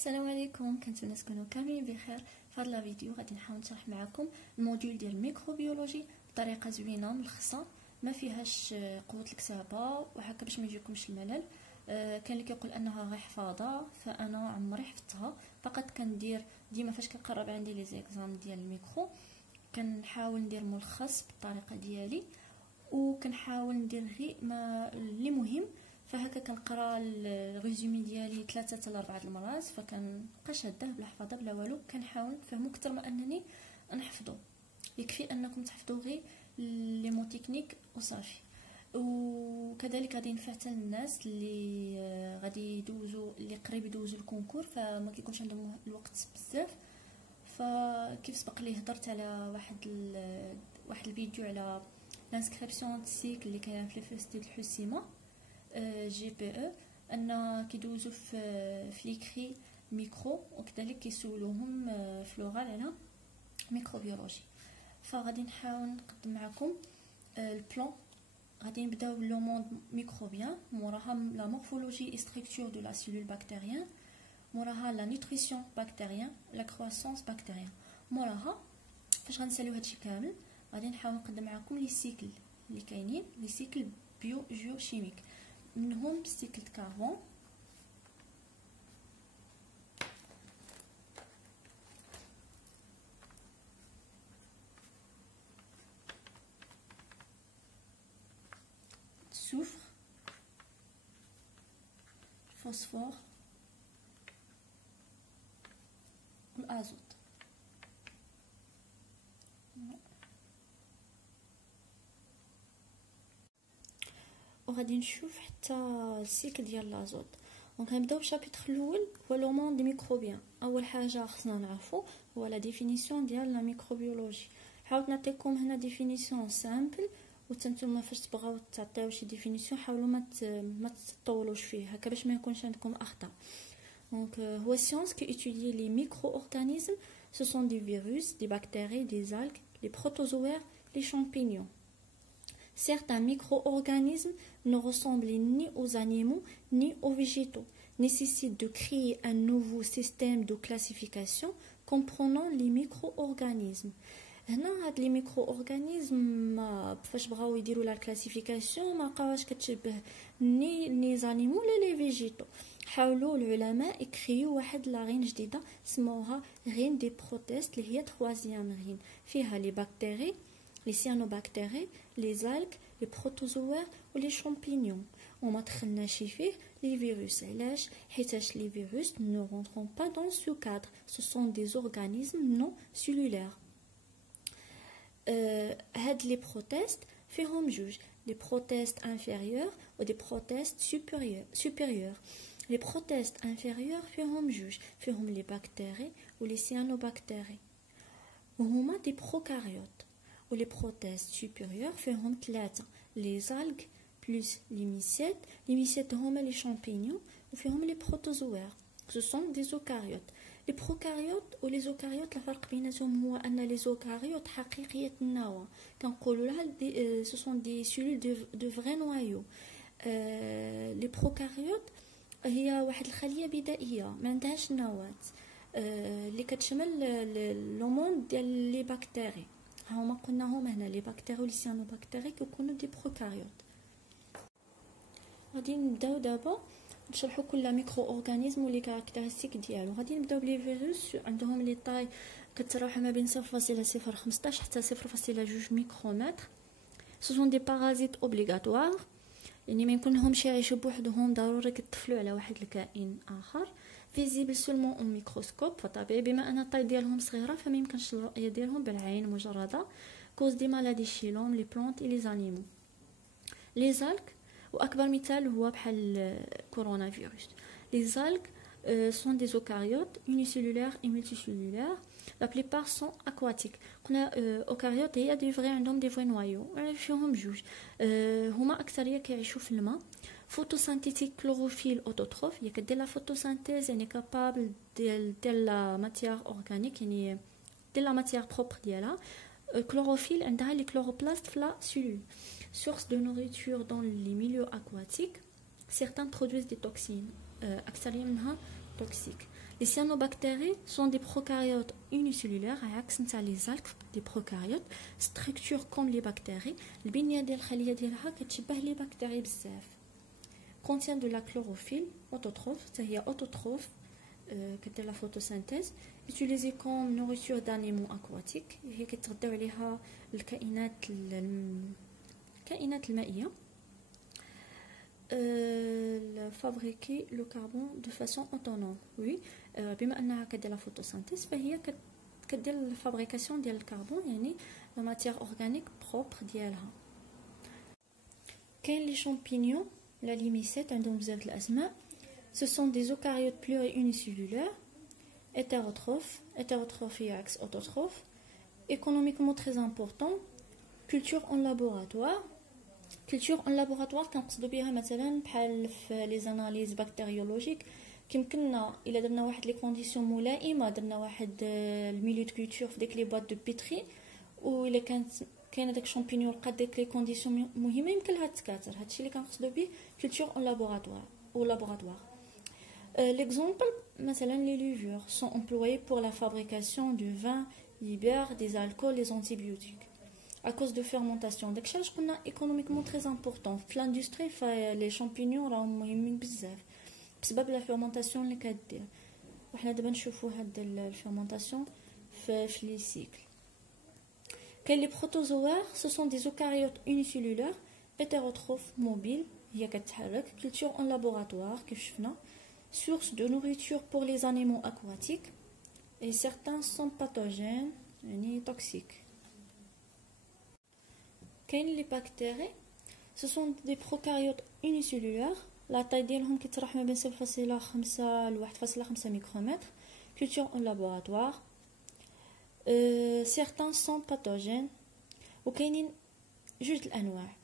السلام عليكم، كنتمنى تكونوا كاملين بخير. في هذا الفيديو غادي نحاول نشرح معكم الموديول ديال الميكروبيولوجي بطريقه زوينه ملخصه ما فيهاش قوه الكتابه وهكا باش ما يجيكمش الملل. كان اللي كيقول انها غير حفاظه، فانا عمري حفظتها. فقط كندير ديما فاش كنقرب عندي لي زيكزام ديال الميكرو كنحاول ندير ملخص بالطريقه ديالي، وكنحاول ندير غير ما اللي مهم. فهكا كنقرا الريزومي ديالي 3 حتى 4 المرات، فكنبقى شاده بلا حفاظه بلا والو. كنحاول نفهمو اكثر ما انني نحفظو. يكفي انكم تحفظوا غير لي مو تكنيك وصافي. وكذلك غادي ينفع حتى الناس اللي غادي يدوزوا، اللي قريب يدوزوا الكونكور فما كيكونش عندهم الوقت بزاف. فكيف سبق لي هضرت على واحد الفيديو على لانسكريبسيون سيكل اللي كاين في الفيستي الحسيمه جي بي او، ان كيدوزوا في ليكري ميكرو، وكذلك كيسولوهم في لوغال على ميكروبيولوجي. فغادي نحاول نقدم معكم البلان. غادي نبداو لو موند ميكروبيان، موراها لا مورفولوجي اي ستركتور دو لا سيلول بكتيريان، موراها لا نوتريسيون بكتيريان، لا كرواسونس بكتيريان. موراها فاش غنساليو هادشي كامل غادي نحاول نقدم معكم لي سيكل اللي كاينين، لي سيكل بيو جيوشيميك. منهم سيكل كاربون، soufre, phosphore والازوت. وغادي نشوف حتى السيكل ديال لازوت. دونك غنبداو بالشابيتر الاول هو لو موند دي ميكروبيان. اول حاجه خصنا نعرفو هو لا ديفينيسيون ديال لا ميكروبيولوجي. حاولت نعطيكم هنا ديفينيسيون سامبل، وتنتوما فاش تبغاو تعطيو شي ديفينيسيون حاولوا ما تطولوش فيه هكا باش ما يكونش عندكم اخطاء. Donc, هو science qui étudie les micro-organismes. Ce sont des virus, des bactéries, des algues, les protozoaires, les champignons. Certains micro-organismes ne ressemblent ni aux animaux ni aux végétaux, nécessitent de créer un nouveau système de classification comprenant les micro-organismes. هنا هاد لي ميكرو اورغانيزم فاش بغاو يديروا لا كلاسيفيكاسيون ما لقاوهاش كتشبه ني زانيمو ولا لي فيجيتو. حاولوا العلماء يكريو واحد لا غين جديده سموها غين دي بروتيست، اللي هي 3 غين فيها لي بكتيري، لي سيانوبكتيري، لي زالك، لي بروتوزوار ولي شامبينيون. وما دخلناش فيه لي فيروس. علاش؟ حيتاش لي فيروس ne rentrent pas dans ce cadre. Ce sont des organismes non cellulaires. هاد لي بروتيست فيهم جوج، لي بروتيست انفيريور و دي بروتيست سوبيريور. لي بروتيست انفيريور فيهم جوج، فيهم لي بكتيري و لي سيانوبكتيري وهما دي بروكاريوت. و لي بروتيست سوبيريور فيهم 3، لي زالغ بلس لي ميسيت. لي ميسيت هما لي شامبينيون وفيهم لي بروتوزوار. ce sont des eucaryotes. لي بروكاريوت ولي زوكاريوت الفرق بيناتهم هو ان لي زوكاريوت حقيقيه النواه، كنقولوا لها سو سون دي سيلول دو فري نوايو. لي بروكاريوت هي واحد الخليه بدائيه ما عندهاش نواه، اللي كتشمل لو موند ديال لي بكتيري. هما قلناهم هنا لي بكتيري ولي سيانوبكتيري كيكونوا دي بروكاريوت. غادي نبداو دابا نشرحوا كل ميكرو اورغانيزم ولي كاركتيرستيك ديالو. غادي نبداو بلي فيروس، عندهم لي طاي كتراوح ما بين 0.015 حتى 0.2 ميكرومتر. سو سون دي بارازيت اوبليغاتوار، يعني ما يمكنهمش يعيشوا بوحدهم، ضروري كيطفلوا على واحد الكائن اخر. فيزيبل سولمون او ميكروسكوب، فطبيعي بما ان الطاي ديالهم صغيره فما يمكنش الرؤيه ديالهم بالعين مجرده. كوز دي مالادي شيلوم لي بلونت اي لي زانيمو. لي زالك واكبر مثال هو بحال كورونا فيروس. لي زالغ sont des eucaryotes unicellulaires et multicellulaires. La plupart sont aquatiques. قلنا eucaryotes هي دي فري عندهم دي فري نوايو فيهم جوج. هما اكثريه كيعيشوا في الماء. فوتوسينثيتيك كلوروفيل اوتوتروف، هي كدير لا فوتوسينثيز، يعني كابابل ديال لا ماتيير اورغانيك، يعني ديال لا ماتيير بروبر ديالها. كلوروفيل عندها لي كلوروبلاست في لا سيلول. Source de nourriture dans les milieux aquatiques. Certains produisent des toxines, أكثر منها toxiques. Les cyanobactéries sont des prokaryotes unicellulaires عكس نتاع les algues des prokaryotes structure comme les bactéries البنية ديال الخلية ديالها كتشبه لي بكتيري بزاف contient de la chlorophylle autotrophe حتى هي autotrophe كدير لا photosynthèse utilisée comme nourriture d'animaux aquatiques هي كتغداو عليها الكائنات المائية fabriquer le carbone de façon autonome oui بما انها كدير لا photosynthèse فهي كدير الفابريكاسيون ديال الكربون يعني لا ماتيير اورغانيك بروبر ديالها كاين لي شامبينيون لا ليميسيت عندهم بزاف الاسماء ce sont des eucaryotes pluriunicellulaires hétérotrophes et axe autotrophes économiquement très important culture en laboratoire كنقصدوا بها مثلا بحال في لي زاناليز بكتيريولوجيك كيمكننا الا درنا واحد لي كونديسيون ملائمه درنا واحد الميليو دو كولتور في ديك لي بواط دو بيتري و الا كاينه داك شامبينيون لقات ديك لي كونديسيون مهمه يمكن لها تكاثر هادشي اللي كنقصدوا به كولتور اون لابوراتوار l'exemple مثلا les levures sont employées pour la fabrication du vin, les bières, des alcools, les antibiotiques à cause de fermentation داكشي علاش قلنا économiquement très important في l'industrie les champignons راهم مهمين بزاف بسبب لا فيرمونطاسيون اللي كدير وحنا دابا نشوفوا هاد الفيرمونطاسيون في لي سيكل كاين لي بروتوزوار ce sont des eucaryotes unicellulaires hétérotrophes mobiles هي كتحرك culture en laboratoire كيف شفنا source de nourriture pour les animaux aquatiques et certains sont pathogènes يعني toxiques كاين لي بكتيري ce sont des prokaryotes unicellulaires la taille ديالهم كيتراوح ما بين 0.5 ل 1.5 ميكرومتر culture en laboratoire certains sont pathogènes وكاينين جوج الانواع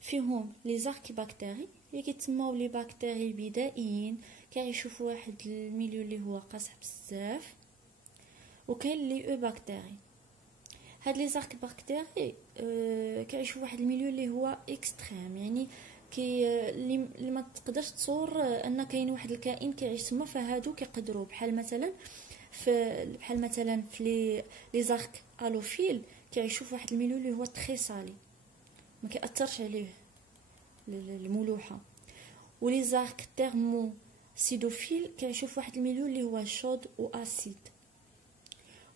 فيهم لي زاركيباكتيري اللي كيتسموا لي بكتيري البدائيين كيعيشوا في واحد الميليو اللي هو قاصح بزاف وكاين لي او بكتيري هاد لي زاركيباكتيري كيعيشوا في واحد الميليو اللي هو اكستريم يعني اللي ما تقدرش تصور ان كاين واحد الكائن كيعيش تما فهادو كيقدروا بحال مثلا في لي زارك الوفيل كيعيشوا في واحد الميليو اللي هو تري سالي ما كيأثرش عليه الملوحه ولي زارك تيرمو سيدوفيل كيعيشوا في واحد الميليو اللي هو شود واسيد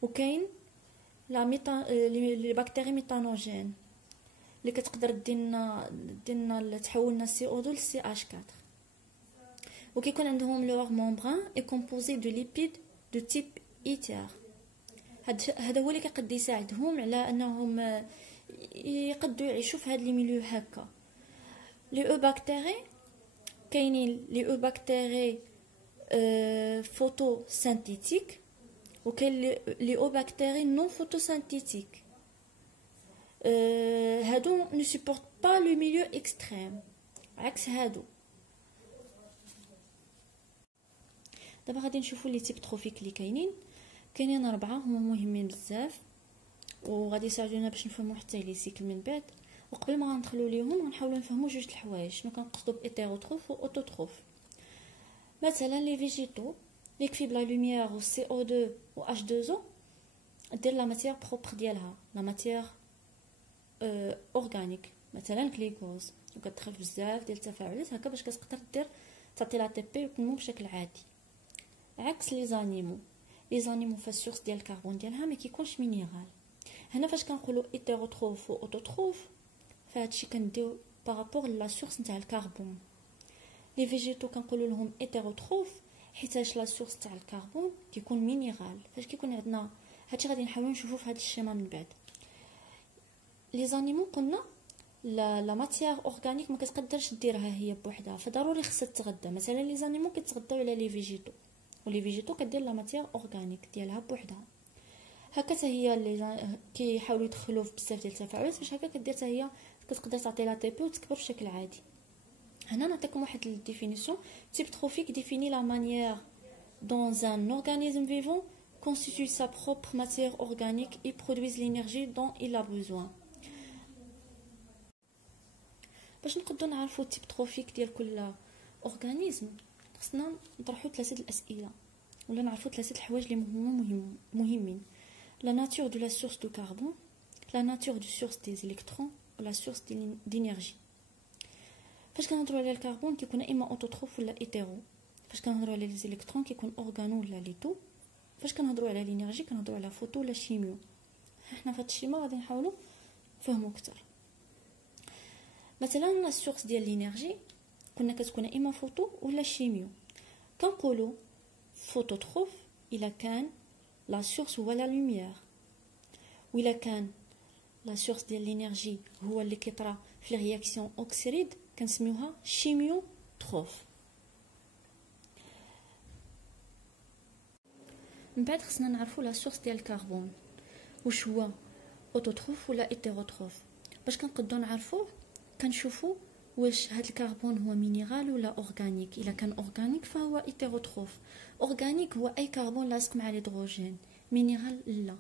وكاين لي بكتيري ميثانوجين اللي كتقدر ديرنا تحولنا CO2 ل CH4 وكيكون عندهم لور ممبران اي كومبوزي دو ليبيد دو تيب ايتر هذا هو اللي كيقد يساعدهم على انهم يقدروا يعيشوا في هاد لي ميليو هكا لي او بكتيري كاينين لي او بكتيري فوتو سينثيتيك وكاين لي او بكتيري نون فوتو سينثيتيك هادو ne supportent pas le milieu extrême عكس هادو دابا غادي نشوفوا لي تيب تروفيك اللي كاينين 4 هما مهمين بزاف وغادي يساعدونا باش نفهموا حتى لي سيكل من بعد وقبل ما غندخلوا ليهم غنحاولوا نفهموا جوج الحوايج شنو كنقصدوا بإيتيروتروف واوتوتروف مثلا لي فيجيتو اللي كفي بلا لوميير و CO2 و H2O دير لا ماتيير بروبر ديالها لا ماتيير اورغانيك مثلا كليكوز وكتخرج بزاف ديال التفاعلات هكا باش كتقدر تعطي لا تي بي وتنمو بشكل عادي عكس لي زانيمو فا السورس ديال الكربون ديالها ما كيكونش مينيرال هنا فاش كنقولوا ايتيروتروف و اوتوتروف فهادشي كنديو بارابور لا سورس نتاع الكربون لي فيجيتو كنقولوا لهم ايتيروتروف حيتاش لا سورس تاع الكربون كيكون مينيرال فاش كيكون عندنا هادشي غادي نحاولوا نشوفوا في هاد الشيما من بعد لي زانيمو قلنا لا ماتيير اورغانيك ما كتقدرش ديرها هي بوحدها فضروري خصها تتغذى مثلا لي زانيمو كيتغذاو على لي فيجيتو ولي فيجيتو كدير لا ماتيير اورغانيك ديالها بوحدها هكا حتى هي اللي كيحاولوا يدخلوا في بزاف ديال التفاعلات باش هكا كدير حتى هي كتقدر تعطي لا تي بي وتكبر بشكل عادي هنا نعطيكم واحد الديفينيسيون تيب تروفيك ديفيني لا مانيير dans un organisme vivant constitue sa propre matière organique et produit l'énergie dont il a besoin باش نقدروا نعرفوا التيب تروفيك ديال كل اورغانيزم خصنا نطرحوا 3 الاسئله ولا نعرفوا ثلاثه الحوايج اللي مهمين. لا ناتور دو لا سورس دو كربون، لا ناتور دو سورس دي الكترون، ولا سورس دينيرجي. فاش كنهضروا على الكربون كيكون اما اوتوتروف ولا ايتيرو. فاش كنهضروا على لي الكترون كيكون اورغانو ولا ليتو. فاش كنهضروا على الانرجي كنهضروا على فوتو ولا شيميو. حنا في هذا الشيما غادي نحاولوا نفهموا اكثر. مثلا السورس ديال الانرجي كنا كتكون اما فوتو ولا شيميو. كنقولوا فوتوتروف الا كان لا سورس هو لا لوميير، وإلا كان لا سورس ديال الانرجي هو اللي كيطرا في رياكسيون اوكسيد كنسميوها شيميوتروف. من بعد خصنا نعرفوا لا سورس ديال الكربون واش هو اوتوتروف ولا ايتيروتروف. باش كنقدروا نعرفوه كنشوفوا واش هاد الكربون هو مينيرال ولا اورغانيك. الا كان اورغانيك فهو ايتيروتروف. اورغانيك هو اي كربون لاصق مع الهيدروجين، مينيرال لا.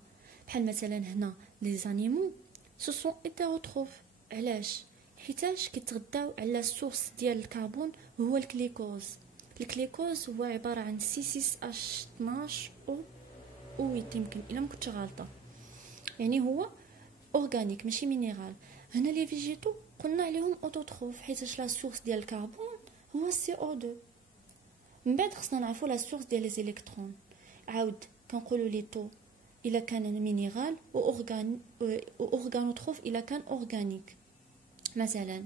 بحال مثلا هنا لي زانيمو سو سون ايتيروتروف. علاش؟ حيتاش كيتغداو على السورس ديال الكربون هو الكليكوز. الكليكوز هو عباره عن C6H12 او 8 يمكن الا ما كنتش غلطه، يعني هو اورغانيك ماشي مينيرال. هنا لي فيجيتو قلنا عليهم اوتوتروف حيتاش لا سورس ديال الكربون هو CO2. من بعد خصنا نعرفوا لا سورس ديال لي الكترون. عاود كنقولوا لي تو الا كان مينيرال و اورغانوتروف الا كان اورغانيك. مثلا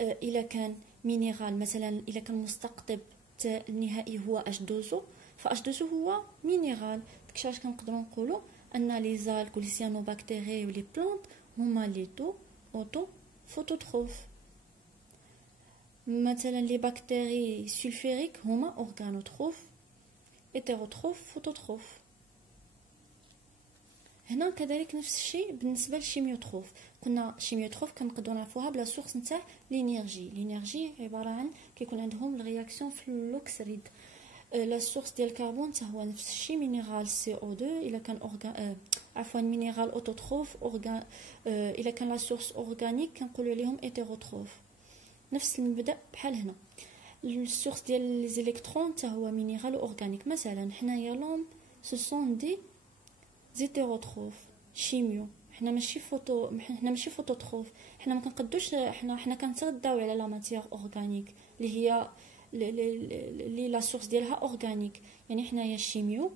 الا كان مينيرال، مثلا الا كان مستقطب النهائي هو H2O فH2O هو مينيرال. داكشي كنقدروا نقولوا ان لي زالك ولي سيانوباكتيري ولي بلانت هما لي تو اوتو فوتوتروف. مثلا لي بكتيري سلفيريك هما اورغانوتروف ايتيروتروف فوتوتروف. هنا كذلك نفس الشيء بالنسبه للشيميوتروف. قلنا شيميوتروف كنقدروا نعرفوها بلا سورس نتاع الانرجي. الانرجي عباره عن كيكون عندهم الرياكسيون في الاكسيد. لا سورس ديال الكربون حتى هو نفس الشيء، مينيرال CO2 الا كان عفوا مينيرال اوتوتروف الا كان لا سورس اورغانيك كنقولوا عليهم ايتيروتروف. نفس المبدا بحال هنا. السورس ديال لي الكترون حتى هو مينيرال اورغانيك. مثلا حنايا لوم سو سون دي زيتيروتروف. شيميو حنا ماشي فوتوتروف. حنا ما كنقدوش، حنا كنتغداو على لا ماتيير اورغانيك اللي هي اللي لا سورس ديالها اورغانيك. يعني حنايا شيميو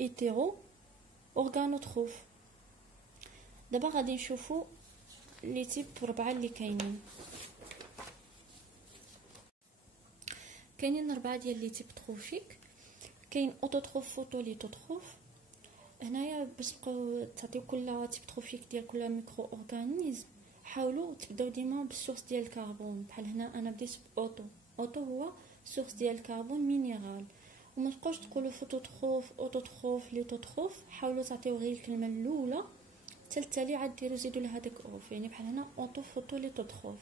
ايتيرو اورغانوتروف. دابا غادي نشوفوا لي تيب 4 اللي كاينين. 4 ديال لي تيب تروفيك. كاين اوتوتروف فوتوليتوتروف. هنايا باش تبقاو تعطيو كل تيب تروفيك ديال كل ميكرو اورغانيزم حاولوا تبداو ديما بالسورس ديال الكربون. بحال هنا انا بديت اوتو هو سورس ديال الكربون مينيرال. وما تبقاوش تقولوا فوتوتروف اوتوتروف ليتوتروف. حاولوا تعطيو غير الكلمه الاولى حتى التالي عاد ديروا زيدوا لهداك اوف. يعني بحال هنا اوتو فوتو ليتوتروف.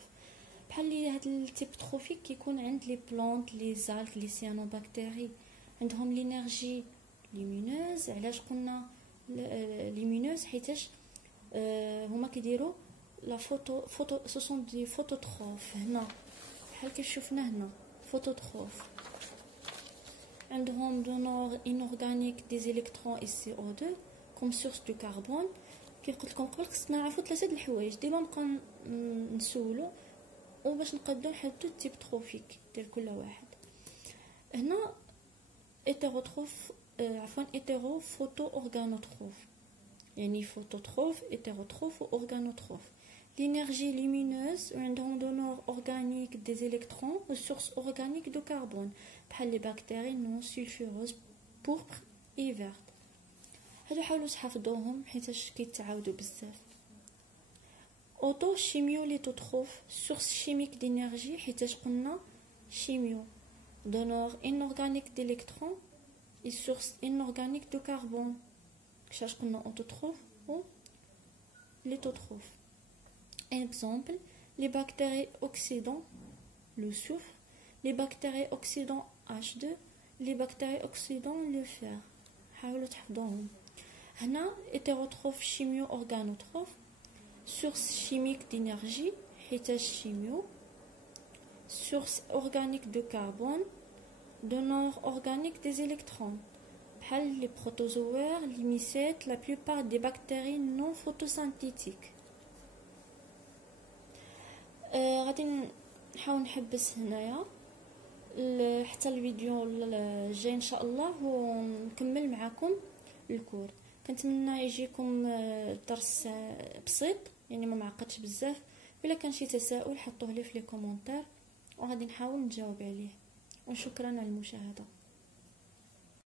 بحال لي هاد التيب تروفيك كيكون عند لي بلانت لي زالك لي سيانوباكتيري عندهم لينيرجي ليمينوز. علاش قلنا ليمينوز؟ حيتاش هما كيديروا لا فوتو سو سون دي فوتوتروف. هنا بحال كيف شفنا هنا فوتوتروف عندهم دونور انورغانيك دي الكترون اي CO2 كوم سورس دو كربون. كي قلت لكم قبل خصنا نعرفوا 3 د الحوايج. ديما نبقى نسولو وباش نقدروا نحددوا التيب تروفيك ديال كل واحد. هنا ايتيروتروف ايتيرو فوتو اورغانوتروف، يعني فوتوتروف ايتيروتروف واورغانوتروف. لينيرجي لومينوز عندهم دونور اورغانيك دي الكترون وسورس اورغانيك دو كربون بحال لي بكتيري نون سلفوروز بوربر اي فيرت. هادو حاولوا تحفظوهم حيتاش كيتعاودوا بزاف. اوتو شيميو ليتوتروف سورس شيميك دينيرجي حيتاش قلنا شيميو دونور انورغانيك ديليكترون اي سورس انورغانيك دو كربون. كشاش قلنا اوتوتروف و ليتوتروف. اكزامبل لي بكتيري اوكسيدون لو سوفر، لي بكتيري اوكسيدون H2، لي بكتيري اوكسيدون لو فير. حاولوا تحفظوهم. هنا ايتيروتروف شيميو اورغانوتروف سورس شيميك دينيرجي حيتاش شيميو سورس اورغانيك دو كربون donneur organique des électrons بحال les protozoaires, les mycètes, la plupart des bactéries non photosynthétiques. غادي نحاول نحبس هنايا حتى الفيديو الجاي ان شاء الله ونكمل معكم الكور. كنتمنى يجيكم درس بسيط يعني ما معقدش بزاف. الا كان شي تساؤل حطوه لي في لي كومونتير وغادي نحاول نجاوب عليه. وشكرا على المشاهده.